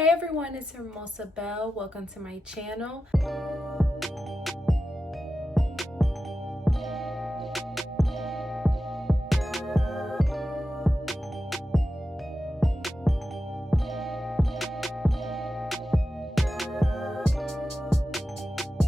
Hey everyone, it's Hermosa Belle. Welcome to my channel.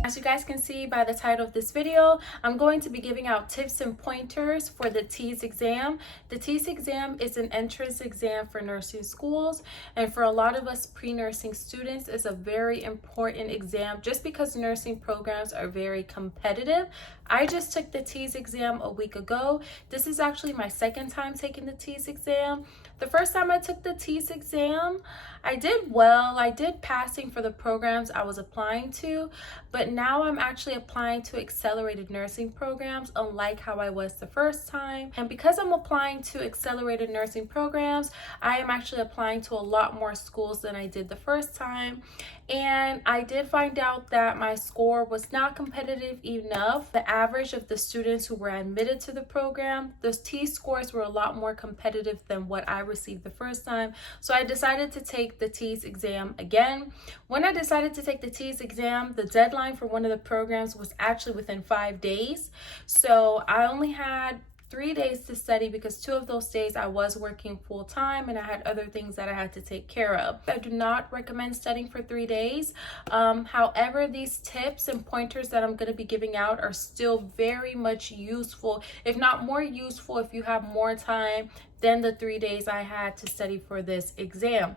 As you guys can see by the title of this video, I'm going to be giving out tips and pointers for the TEAS exam. The TEAS exam is an entrance exam for nursing schools, and for a lot of us pre-nursing students, it's a very important exam just because nursing programs are very competitive. I just took the TEAS exam a week ago. This is actually my second time taking the TEAS exam. The first time I took the TEAS exam, I did well. I did passing for the programs I was applying to, but now I'm actually applying to accelerated nursing programs, unlike how I was the first time. And because I'm applying to accelerated nursing programs, I am actually applying to a lot more schools than I did the first time. And I did find out that my score was not competitive enough. The average of the students who were admitted to the program, those TEAS scores were a lot more competitive than what I received the first time. So I decided to take the TEAS exam again. When I decided to take the TEAS exam, the deadline for one of the programs was actually within 5 days. So I only had 3 days to study because 2 of those days I was working full time and I had other things that I had to take care of. I do not recommend studying for 3 days. However, these tips and pointers that I'm going to be giving out are still very much useful, if not more useful, if you have more time than the 3 days I had to study for this exam.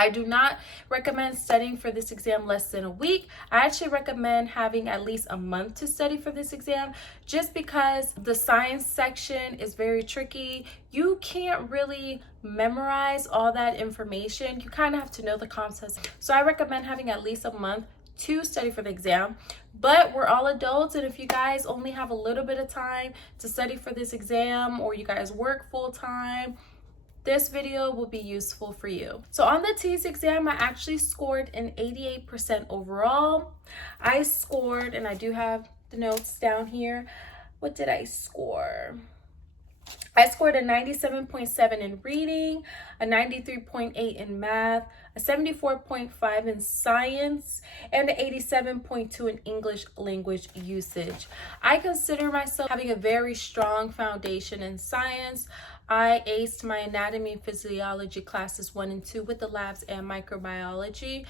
I do not recommend studying for this exam less than a week. I actually recommend having at least a month to study for this exam, just because the science section is very tricky. You can't really memorize all that information. You kind of have to know the concepts. So I recommend having at least a month to study for the exam. But we're all adults, and if you guys only have a little bit of time to study for this exam, or you guys work full time, this video will be useful for you. So on the TEAS exam, I actually scored an 88% overall. I scored, and I do have the notes down here. What did I score? I scored a 97.7 in reading, a 93.8 in math, a 74.5 in science, and an 87.2 in English language usage. I consider myself having a very strong foundation in science. I aced my anatomy and physiology classes 1 and 2 with the labs and microbiology.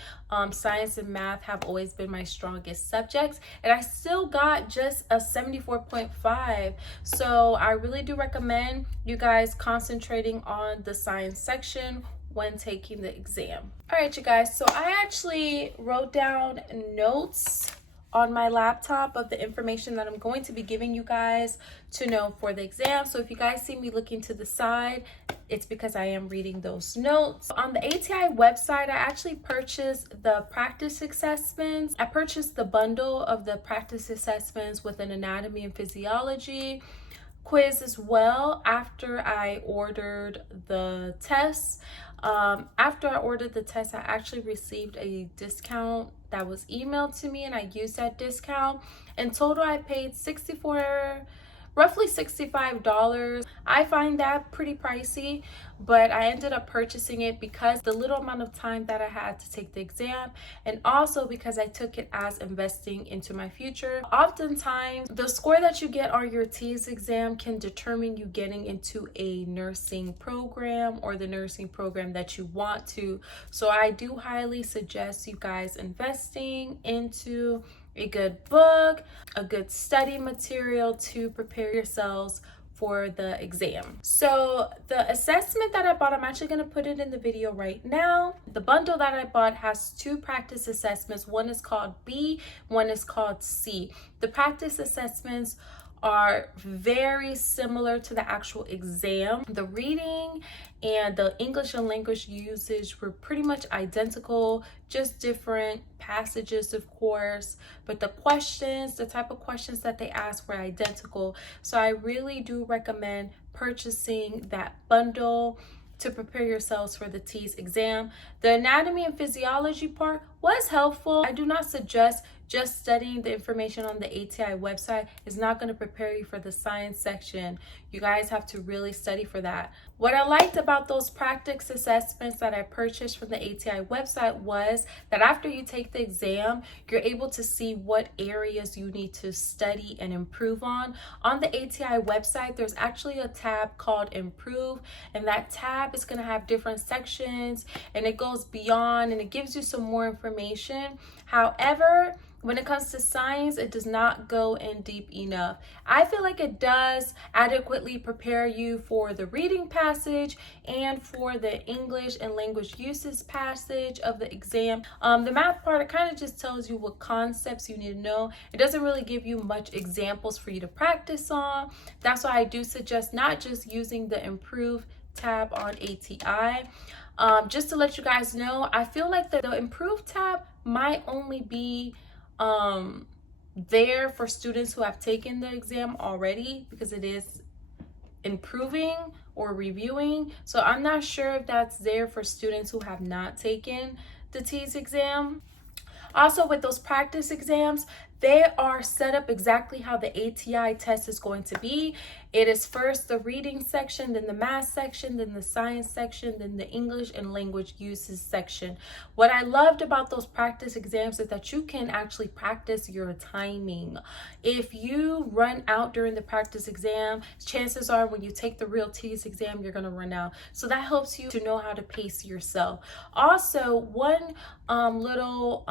Science and math have always been my strongest subjects, and I still got just a 74.5. So I really do recommend you guys concentrating on the science section when taking the exam. All right, you guys, so I actually wrote down notes on my laptop of the information that I'm going to be giving you guys to know for the exam. So if you guys see me looking to the side, it's because I am reading those notes. On the ATI website, I actually purchased the practice assessments. I purchased the bundle of the practice assessments with an anatomy and physiology quiz as well after I ordered the tests. After I ordered the test, I actually received a discount that was emailed to me, and I used that discount. In total, I paid roughly $65. I find that pretty pricey, but I ended up purchasing it because the little amount of time that I had to take the exam, and also because I took it as investing into my future. Oftentimes, the score that you get on your TEAS exam can determine you getting into a nursing program or the nursing program that you want to. So I do highly suggest you guys investing into a good book, a good study material to prepare yourselves for the exam. So the assessment that I bought, I'm actually going to put it in the video right now. The bundle that I bought has 2 practice assessments. One is called B, one is called C. The practice assessments are very similar to the actual exam. The reading and the English and language usage were pretty much identical, just different passages, of course, but the questions, the type of questions that they asked were identical. So I really do recommend purchasing that bundle to prepare yourselves for the TEAS exam. The anatomy and physiology part was helpful. I do not suggest just studying the information on the ATI website is not going to prepare you for the science section. You guys have to really study for that. What I liked about those practice assessments that I purchased from the ATI website was that after you take the exam, you're able to see what areas you need to study and improve on. On the ATI website, there's actually a tab called Improve, and that tab is going to have different sections, and it goes beyond and it gives you some more information. However, when it comes to science, it does not go in deep enough. I feel like it does adequately prepare you for the reading passage and for the English and language uses passage of the exam. The math part, it kind of just tells you what concepts you need to know. It doesn't really give you much examples for you to practice on. That's why I do suggest not just using the Improve tab on ATI. Just to let you guys know, I feel like the Improve tab might only be there for students who have taken the exam already, because it is improving or reviewing. So I'm not sure if that's there for students who have not taken the TEAS exam. Also, with those practice exams, they are set up exactly how the ATI test is going to be. It is first the reading section, then the math section, then the science section, then the English and language uses section. What I loved about those practice exams is that you can actually practice your timing. If you run out during the practice exam, chances are when you take the real TEAS exam, you're going to run out. So that helps you to know how to pace yourself. Also, one little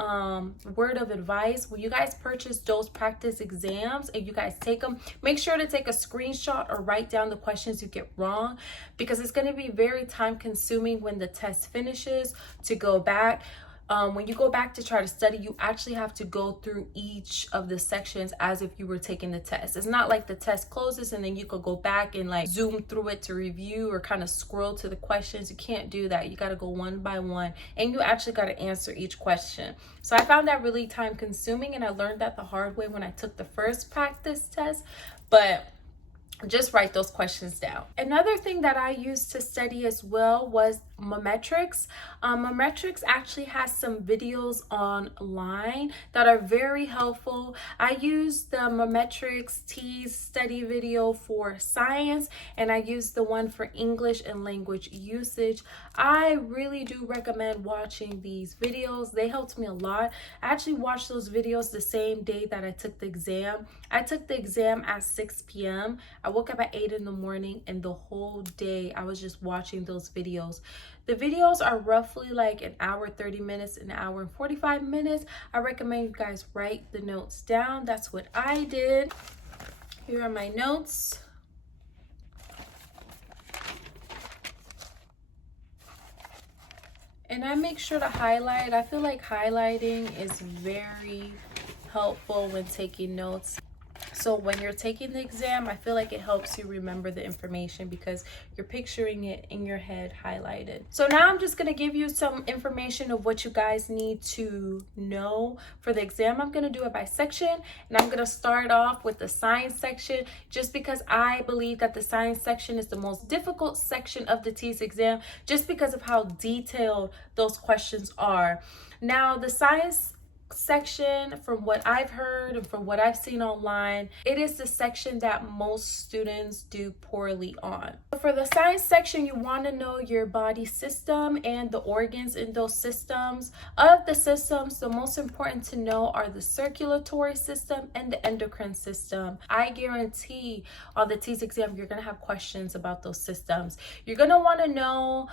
word of advice: when you guys purchase those practice exams and you guys take them, make sure to take a screenshot or write down the questions you get wrong, because it's going to be very time consuming when the test finishes to go back. When you go back to try to study, you actually have to go through each of the sections as if you were taking the test. It's not like the test closes and then you could go back and like zoom through it to review or kind of scroll to the questions. You can't do that. You got to go one by one, and you actually got to answer each question. So I found that really time consuming, and I learned that the hard way when I took the first practice test. But just write those questions down. Another thing that I used to study as well was Myometrics. Myometrics actually has some videos online that are very helpful. I used the Myometrics TEAS study video for science, and I used the one for English and language usage. I really do recommend watching these videos. They helped me a lot. I actually watched those videos the same day that I took the exam. I took the exam at 6 p.m. I woke up at 8 in the morning, and the whole day I was just watching those videos. The videos are roughly like an hour 30 minutes, an hour and 45 minutes. I recommend you guys write the notes down. That's what I did. Here are my notes. And I make sure to highlight. I feel like highlighting is very helpful when taking notes. So when you're taking the exam, I feel like it helps you remember the information because you're picturing it in your head highlighted. So now I'm just going to give you some information of what you guys need to know for the exam. I'm going to do it by section, and I'm going to start off with the science section just because I believe that the science section is the most difficult section of the TEAS exam just because of how detailed those questions are. Now, the science section, from what I've heard and from what I've seen online, it is the section that most students do poorly on. For the science section, you want to know your body system and the organs in those systems. Of the systems, the most important to know are the circulatory system and the endocrine system. I guarantee on the TEAS exam, you're going to have questions about those systems. You're going to want to know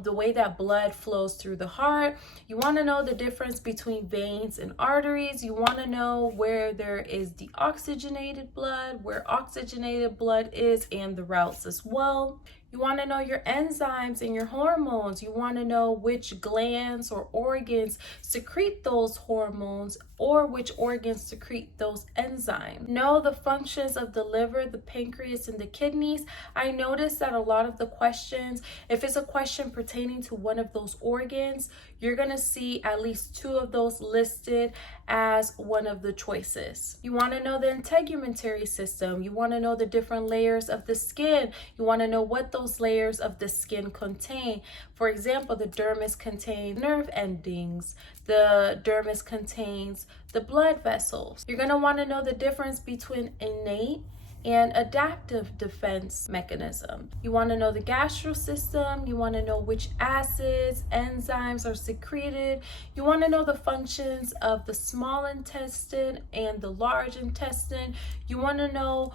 the way that blood flows through the heart. You want to know the difference between veins and arteries. You want to know where there is deoxygenated blood, where oxygenated blood is, and the routes as well. You want to know your enzymes and your hormones. You want to know which glands or organs secrete those hormones or which organs secrete those enzymes. Know the functions of the liver, the pancreas, and the kidneys. I noticed that a lot of the questions, if it's a question pertaining to one of those organs, you're going to see at least 2 of those listed as one of the choices. You want to know the integumentary system. You want to know the different layers of the skin. You want to know what those layers of the skin contain. For example, the dermis contains nerve endings. The dermis contains the blood vessels. You're going to want to know the difference between innate and adaptive defense mechanism. You want to know the gastro system. You want to know which acids, enzymes are secreted. You want to know the functions of the small intestine and the large intestine. You want to know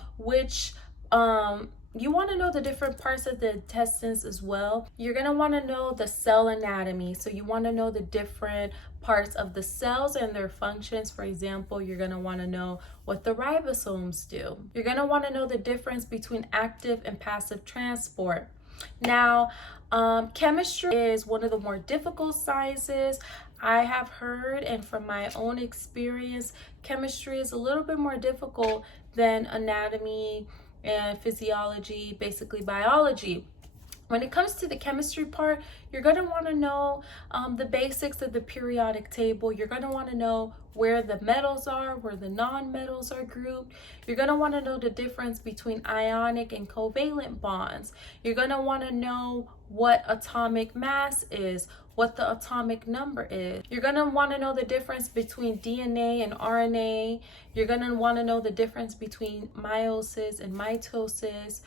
you want to know the different parts of the intestines as well. You're going to want to know the cell anatomy. So you want to know the different parts of the cells and their functions. For example, you're going to want to know what the ribosomes do. You're going to want to know the difference between active and passive transport. Now, chemistry is one of the more difficult sciences. I have heard, and from my own experience, chemistry is a little bit more difficult than anatomy and physiology, basically biology. When it comes to the chemistry part, you're going to want to know the basics of the periodic table. You're going to want to know where the metals are, where the non-metals are grouped. You're going to want to know the difference between ionic and covalent bonds. You're going to want to know what atomic mass is, what the atomic number is. You're going to want to know the difference between DNA and RNA. You're going to want to know the difference between meiosis and mitosis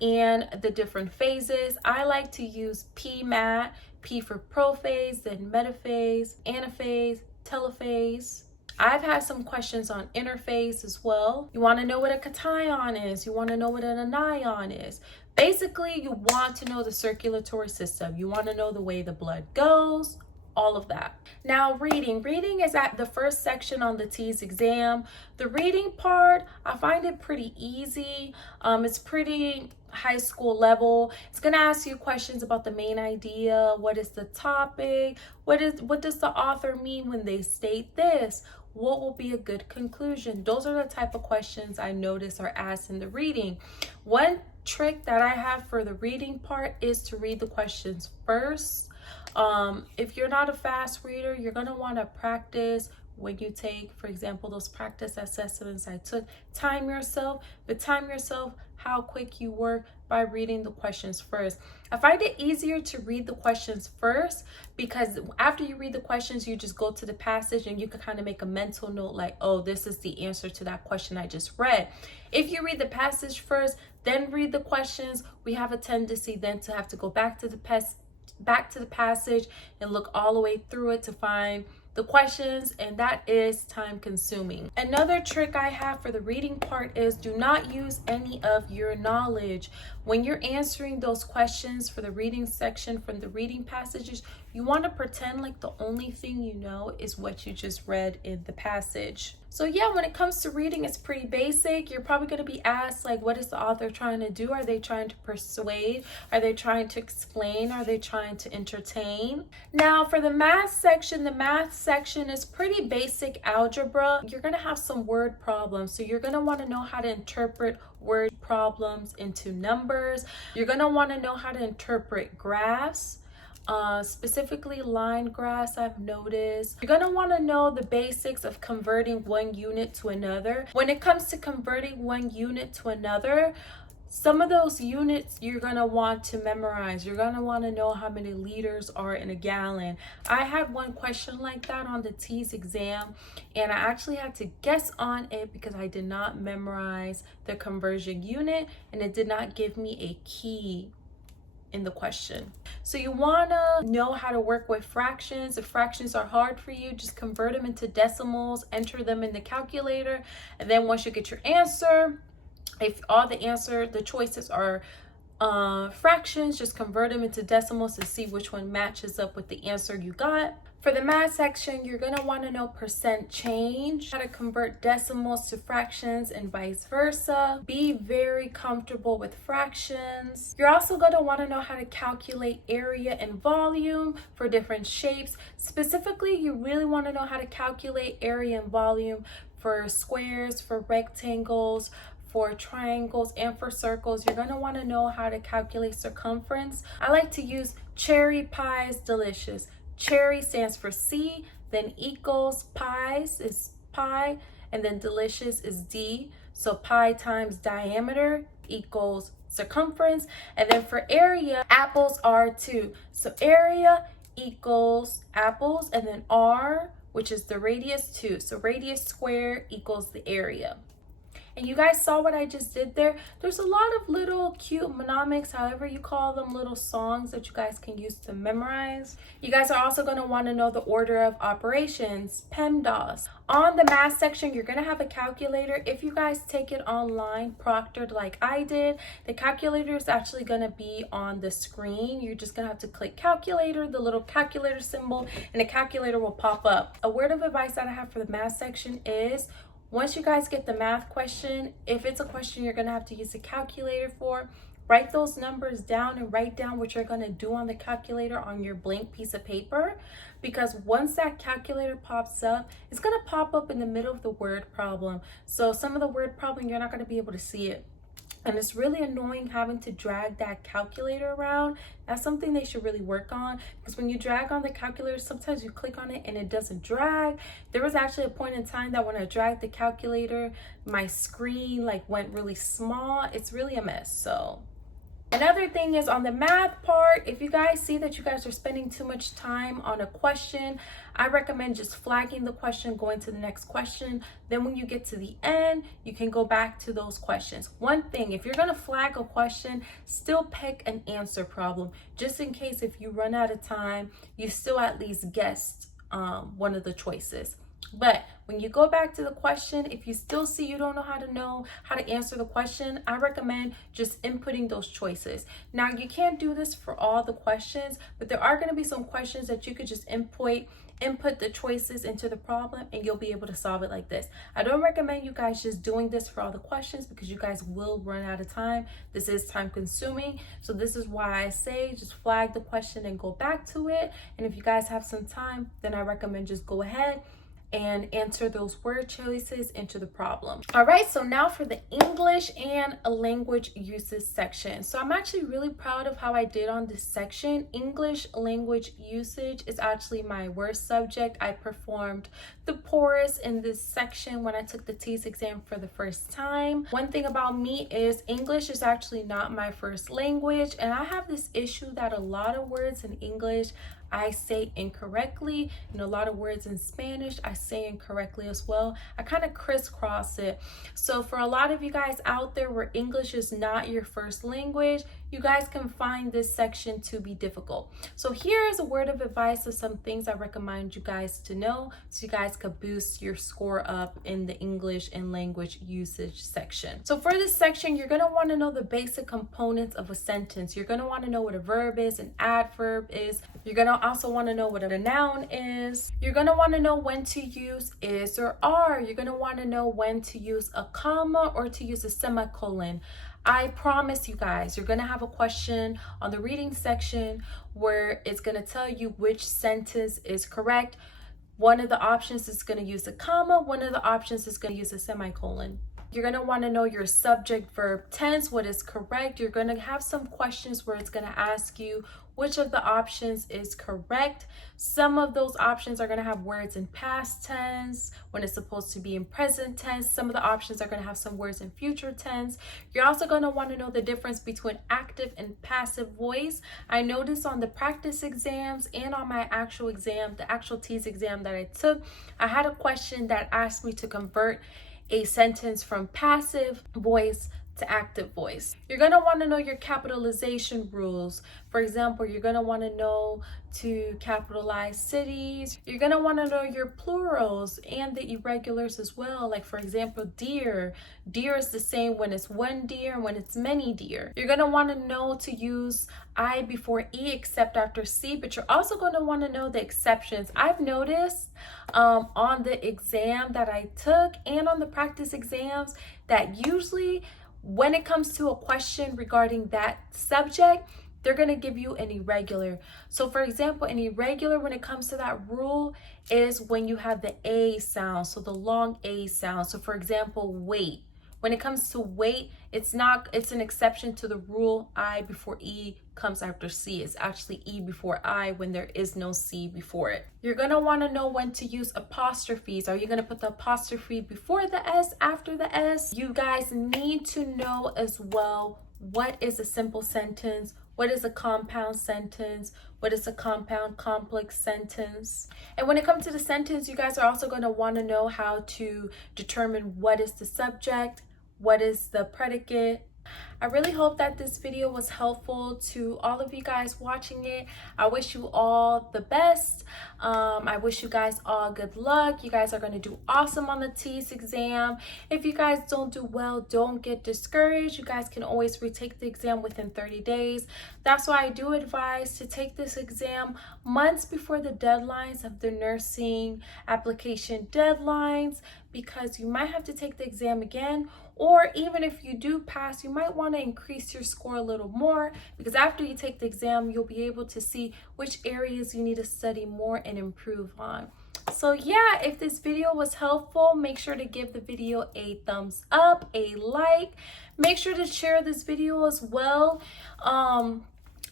and the different phases. I like to use PMAT, P for prophase, then metaphase, anaphase, telophase. I've had some questions on interphase as well. You want to know what a cation is. You want to know what an anion is. Basically, you want to know the circulatory system. You want to know the way the blood goes, all of that. Now, reading. Reading is at the first section on the TEAS exam. The reading part, I find it pretty easy. It's pretty high school level. It's going to ask you questions about the main idea. What is the topic? What does the author mean when they state this? What will be a good conclusion? Those are the type of questions I notice are asked in the reading. One trick that I have for the reading part is to read the questions first. If you're not a fast reader, you're going to want to practice when you take, for example, those practice assessments I took. Time yourself how quick you work by reading the questions first. I find it easier to read the questions first because after you read the questions, you just go to the passage and you can kind of make a mental note like, oh, this is the answer to that question I just read. If you read the passage first, then read the questions, we have a tendency then to have to go back to the passage and look all the way through it to find the questions, and that is time consuming. Another trick I have for the reading part is do not use any of your knowledge. When you're answering those questions for the reading section from the reading passages, you want to pretend like the only thing you know is what you just read in the passage. So yeah, when it comes to reading, it's pretty basic. You're probably going to be asked, like, what is the author trying to do? Are they trying to persuade? Are they trying to explain? Are they trying to entertain? Now, for the math section is pretty basic algebra. You're going to have some word problems. So you're going to want to know how to interpret word problems into numbers. You're going to want to know how to interpret graphs. Specifically line graphs, I've noticed. You're going to want to know the basics of converting one unit to another. When it comes to converting one unit to another, some of those units you're going to want to memorize. You're going to want to know how many liters are in a gallon. I had one question like that on the TEAS exam, and I actually had to guess on it because I did not memorize the conversion unit, and it did not give me a key in the question. So you want to know how to work with fractions. If fractions are hard for you, just convert them into decimals, enter them in the calculator, and then once you get your answer, if all the choices are fractions, just convert them into decimals to see which one matches up with the answer you got. For the math section, you're going to want to know percent change, how to convert decimals to fractions and vice versa. Be very comfortable with fractions. You're also going to want to know how to calculate area and volume for different shapes. Specifically, you really want to know how to calculate area and volume for squares, for rectangles, for triangles, and for circles. You're going to want to know how to calculate circumference. I like to use cherry pies delicious. Cherry stands for C, then equals pies is pi, and then delicious is D. So pi times diameter equals circumference. And then for area, apples are 2. So area equals apples, and then R, which is the radius, 2. So radius squared equals the area. And you guys saw what I just did there. There's a lot of little cute mnemonics, however you call them, little songs that you guys can use to memorize. You guys are also going to want to know the order of operations, PEMDAS. On the math section, you're going to have a calculator. If you guys take it online, proctored like I did, the calculator is actually going to be on the screen. You're just going to have to click calculator, the little calculator symbol, and the calculator will pop up. A word of advice that I have for the math section is, once you guys get the math question, if it's a question you're going to have to use a calculator for, write those numbers down and write down what you're going to do on the calculator on your blank piece of paper, because once that calculator pops up, it's going to pop up in the middle of the word problem. So some of the word problem, you're not going to be able to see it. And it's really annoying having to drag that calculator around. That's something they should really work on, because when you drag on the calculator, sometimes you click on it and it doesn't drag. There was actually a point in time that when I dragged the calculator, my screen like went really small. It's really a mess. So another thing is on the math part, if you guys see that you guys are spending too much time on a question, I recommend just flagging the question, going to the next question. Then when you get to the end, you can go back to those questions. One thing, if you're going to flag a question, still pick an answer problem, just in case if you run out of time, you still at least guessed one of the choices. But when you go back to the question, if you still see you don't know how to answer the question, I recommend just inputting those choices. Now, you can't do this for all the questions, but there are going to be some questions that you could just input the choices into the problem and you'll be able to solve it like this. I don't recommend you guys just doing this for all the questions, because you guys will run out of time. This is time consuming. So this is why I say just flag the question and go back to it. And if you guys have some time, then I recommend just go ahead and answer those word choices into the problem. All right, so now for the English and language uses section. So I'm actually really proud of how I did on this section. English language usage is actually my worst subject. I performed the poorest in this section when I took the TEAS exam for the first time. One thing about me is English is actually not my first language, and I have this issue that a lot of words in English I say incorrectly, and a lot of words in Spanish I say incorrectly as well. I kind of crisscross it. So for a lot of you guys out there where English is not your first language, you guys can find this section to be difficult. So here is a word of advice of some things I recommend you guys to know, so you guys could boost your score up in the English and language usage section. So for this section, you're going to want to know the basic components of a sentence. You're going to want to know what a verb is, an adverb is. You're going to also want to know what a noun is. You're going to want to know when to use is or are. You're going to want to know when to use a comma or to use a semicolon. I promise you guys, you're going to have a question on the reading section where it's going to tell you which sentence is correct. One of the options is going to use a comma. One of the options is going to use a semicolon. You're going to want to know your subject verb tense, what is correct. You're going to have some questions where it's going to ask you which of the options is correct. Some of those options are going to have words in past tense when it's supposed to be in present tense. Some of the options are going to have some words in future tense. You're also going to want to know the difference between active and passive voice. I noticed on the practice exams and on my actual exam, the actual TEAS exam that I took, I had a question that asked me to convert a sentence from passive voice to active voice. You're going to want to know your capitalization rules. For example, you're going to want to know to capitalize cities. You're going to want to know your plurals and the irregulars as well. Like for example, deer. Deer is the same when it's one deer and when it's many deer. You're going to want to know to use I before E except after C, but you're also going to want to know the exceptions. I've noticed on the exam that I took and on the practice exams that usually when it comes to a question regarding that subject, they're going to give you an irregular. So for example, an irregular when it comes to that rule is when you have the A sound, so the long A sound. So for example, wait. When it comes to wait, it's an exception to the rule I before E comes after C. It's actually E before I when there is no C before it. You're going to want to know when to use apostrophes. Are you going to put the apostrophe before the S, after the S? You guys need to know as well, what is a simple sentence? What is a compound sentence? What is a compound complex sentence? And when it comes to the sentence, you guys are also going to want to know how to determine what is the subject, what is the predicate. I really hope that this video was helpful to all of you guys watching it. I wish you all the best. I wish you guys all good luck. You guys are going to do awesome on the TEAS exam. If you guys don't do well, don't get discouraged. You guys can always retake the exam within 30 days. That's why I do advise to take this exam months before the deadlines of the nursing application deadlines, because you might have to take the exam again, or even if you do pass, you might want to increase your score a little more, because after you take the exam, you'll be able to see which areas you need to study more and improve on. So yeah, if this video was helpful, make sure to give the video a thumbs up, a like. Make sure to share this video as well.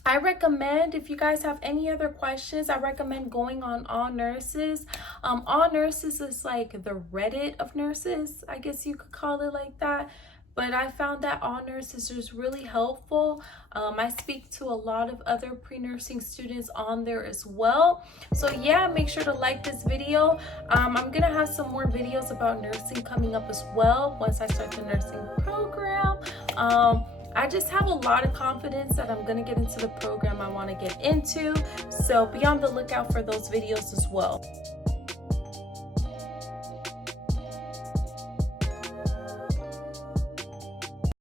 I recommend, if you guys have any other questions, I recommend going on All Nurses. All Nurses is like the Reddit of nurses, I guess you could call it like that. But I found that All Nurses is really helpful. I speak to a lot of other pre-nursing students on there as well. So yeah, make sure to like this video. I'm gonna have some more videos about nursing coming up as well once I start the nursing program. I just have a lot of confidence that I'm gonna get into the program I want to get into. So be on the lookout for those videos as well.